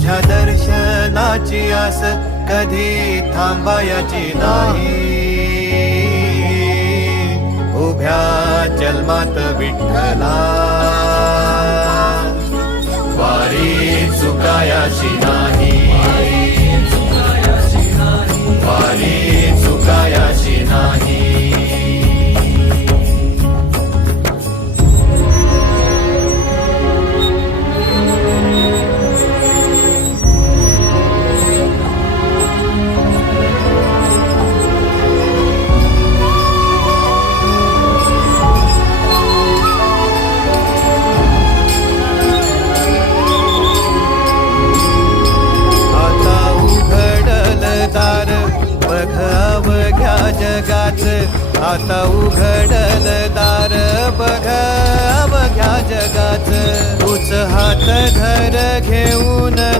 तुझ्या दर्शनाची आस कधी थांबायची नाही. उभ्या जन्मात विठ्ठला वारी चुकायाची नाही बघ अवघ्या जगाच आता उघडल दार बघ अवघ्या जगाच तूच हात घर घेऊन